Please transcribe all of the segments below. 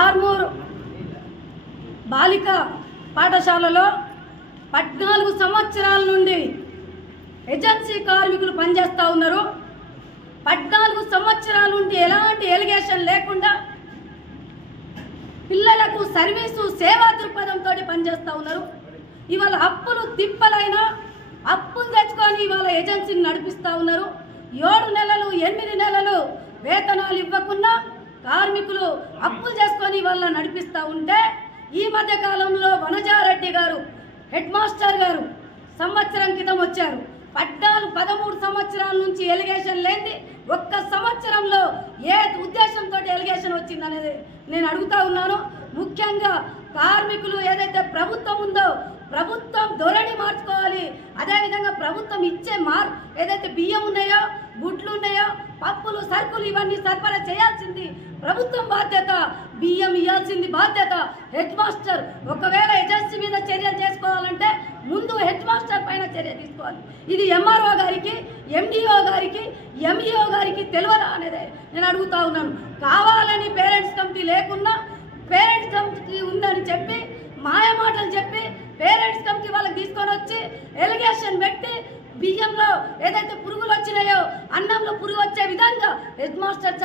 ఆర్మూర్ బాలిక పాఠశాలలో 14 సంవత్సరాల నుండి ఏజెన్సీ కార్మికులు పనిచేస్తూ ఉన్నారు. 14 సంవత్సరాల నుండి ఎలాంటి ఎలిగేషన్ లేకుండా పిల్లలకు సర్వీసు సేవా దృక్పథంతో పనిచేస్తూ ఉన్నారు. ఇవాళ అప్పులు తిప్పలైనా అప్పులు తెచ్చుకొని ఇవాళ ఏజెన్సీని నడిపిస్తూ ఉన్నారు. 7 నెలలు 8 నెలలు వేతనాలు ఇవ్వకుండా కార్మికులు అప్పులు చేసుకొని ఇవాళ నడిపిస్తూ ఉంటే ఈ మధ్య కాలంలో వనజారెడ్డి గారు హెడ్ మాస్టర్ గారు సంవత్సరం క్రితం వచ్చారు. 13 సంవత్సరాల నుంచి ఎలిగేషన్ లేని ఒక్క సంవత్సరంలో ఏ ఉద్దేశంతో ఎలిగేషన్ వచ్చిందనేది నేను అడుగుతా ఉన్నాను. ముఖ్యంగా కార్మికులు ఏదైతే ప్రభుత్వం ఉందో ప్రభుత్వం ధోరణి మార్చుకోవాలి. అదేవిధంగా ప్రభుత్వం ఇచ్చే ఏదైతే బియ్యం ఉన్నాయో గుడ్లు ఉన్నాయో పప్పులు సరుకులు ఇవన్నీ సరఫరా చేయాల్సింది ప్రభుత్వం బాధ్యత. బియ్యం ఇవ్వాల్సింది బాధ్యత హెడ్ మాస్టర్. ఒకవేళ ఏజెన్సీ మీద చర్యలు చేసుకోవాలంటే ముందు హెడ్ మాస్టర్ పైన చర్య తీసుకోవాలి. ఇది ఎంఆర్ఓ గారికి ఎండిఓ గారికి ఎంఈఓ గారికి తెలియదా అనేది నేను అడుగుతా ఉన్నాను. కావాలని పేరెంట్స్ కమిటీ లేకున్నా పేరెంట్స్ కమిటీ ఉందని చెప్పి మాయ మాటలు చెప్పి పేరెంట్స్ కమిటీ వాళ్ళకి తీసుకొని వచ్చి ఎలిగేషన్ పెట్టి బియ్యంలో ఏదైతే పురుగులు వచ్చినాయో అన్నంలో పురుగు వచ్చే విధంగా హెడ్ మాస్టర్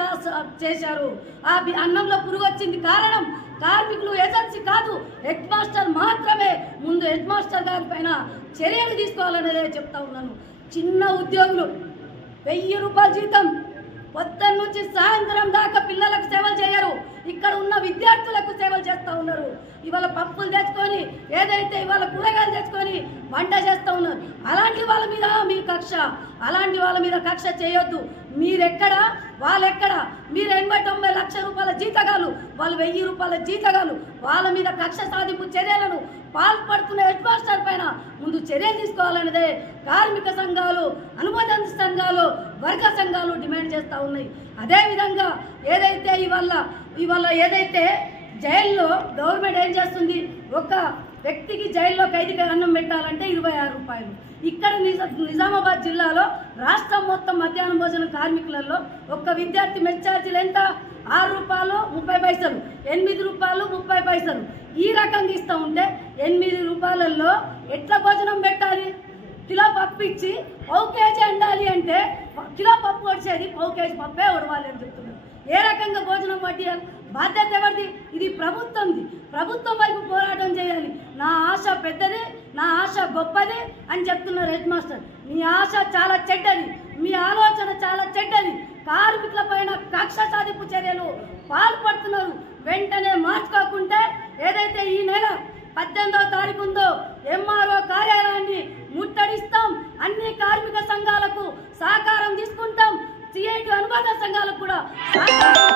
చేశారు. ఆ అన్నంలో పురుగు వచ్చింది కారణం కార్మికులు ఏజెన్సీ కాదు హెడ్ మాస్టర్ మాత్రమే. ముందు హెడ్ మాస్టర్ గారి పైన చర్యలు తీసుకోవాలనేదే చెప్తా ఉన్నాను. చిన్న ఉద్యోగులు 1000 రూపాయల జీతం పొద్దున్న నుంచి సాయంత్రం దాకా పిల్లలకు సేవలు చేయరు. ఇక్కడ ఉన్న విద్యార్థులకు సేవలు చేస్తూ ఉన్నారు. ఇవాళ పప్పులు తెచ్చుకొని ఏదైతే ఇవాళ కూరగాయలు తెచ్చుకొని వంట చేస్తూ ఉన్నారు. అలాంటి వాళ్ళ మీద మీ కక్ష, అలాంటి వాళ్ళ మీద కక్ష చేయొద్దు. మీరెక్కడ వాళ్ళెక్కడ? మీరు 80-90 లక్షల రూపాయల జీతగాలు, వాళ్ళు 1000 రూపాయల జీతగాలు. వాళ్ళ మీద కక్ష సాధింపు చర్యలను పాల్పడుతున్న హెడ్ మాస్టర్ పైన ముందు చర్యలు తీసుకోవాలనేదే కార్మిక సంఘాలు, అనుబంధ సంఘాలు, వర్గ సంఘాలు డిమాండ్ చేస్తూ ఉన్నాయి. అదేవిధంగా ఏదైతే ఇవాళ ఏదైతే జైల్లో గవర్నమెంట్ ఏం చేస్తుంది, ఒక వ్యక్తికి జైల్లో ఖైదీకి అన్నం పెట్టాలంటే 26 రూపాయలు. ఇక్కడ నిజామాబాద్ జిల్లాలో రాష్ట్రం మొత్తం మధ్యాహ్నం భోజన కార్మికులలో ఒక్క విద్యార్థి మెస్ ఛార్జీలు ఎంత? 6 రూపాయలు 30 పైసలు, 8 రూపాయలు 30 పైసలు. ఈ రకంగా ఇస్తూ ఉంటే 8 రూపాయలలో ఎట్లా భోజనం పెట్టాలి? కిలో పప్పు ఇచ్చి 1 కేజీ వండాలి అంటే కిలో పప్పు వచ్చేది 1 కేజీ పప్పే ఉడవాలి అని చెప్తున్నారు. ఏ రకంగా భోజనం పట్టియాలి? బాధ్యత ఎవరిది? ఇది ప్రభుత్వంది. ప్రభుత్వం వైపు పోరాటం చేయాలి. నా ఆశ పెద్దది, నా ఆశ గొప్పది అని చెప్తున్నారు హెడ్ మాస్టర్. మీ ఆశ చాలా చెడ్డది, మీ ఆలోచన చాలా చెడ్డది. కార్మికుల పైన కక్ష సాధింపు చర్యలు పాల్పడుతున్నారు. వెంటనే మార్చుకోకుంటే ఏదైతే ఈ నెల 18వ తారీఖు ఉందో ఎంఆర్ఓ కార్యాలయాన్ని ముట్టడిస్తాం. అన్ని కార్మిక సంఘాలకు సహకారం తీసుకుంటాం. సిఐటి అనుబంధ సంఘాలకు కూడా సహకారం